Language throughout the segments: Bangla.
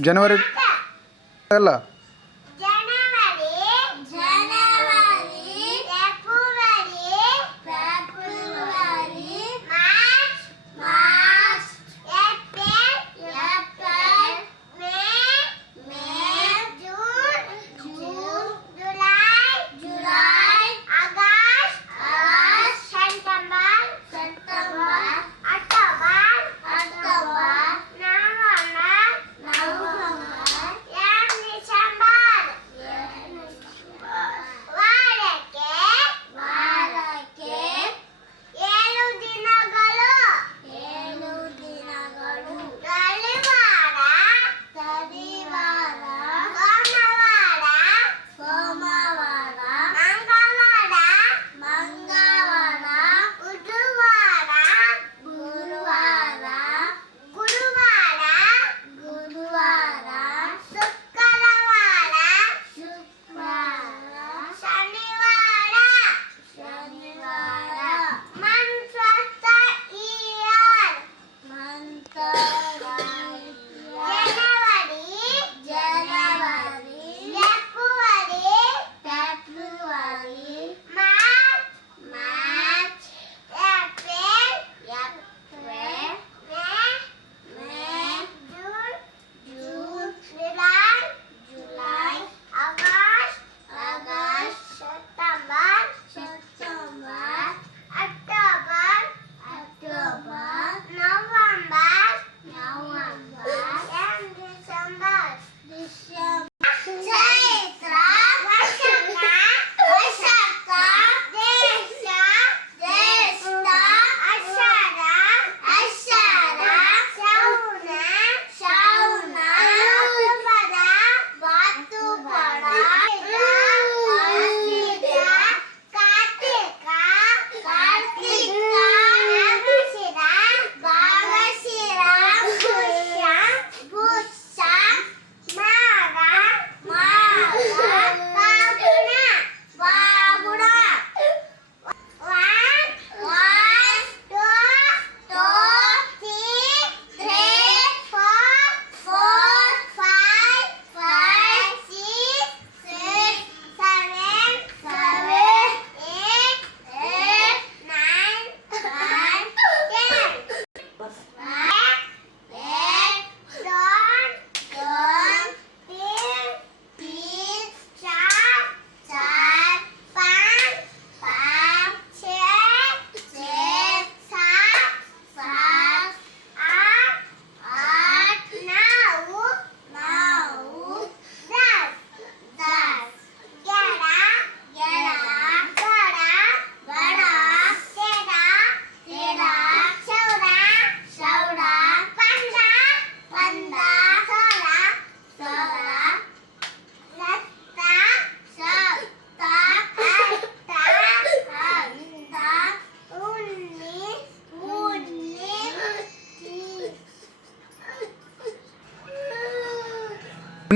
ಜನವರಿ ಅಲ್ಲ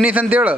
ಉನ್ನೀಸ್ ಅಂತೇಳು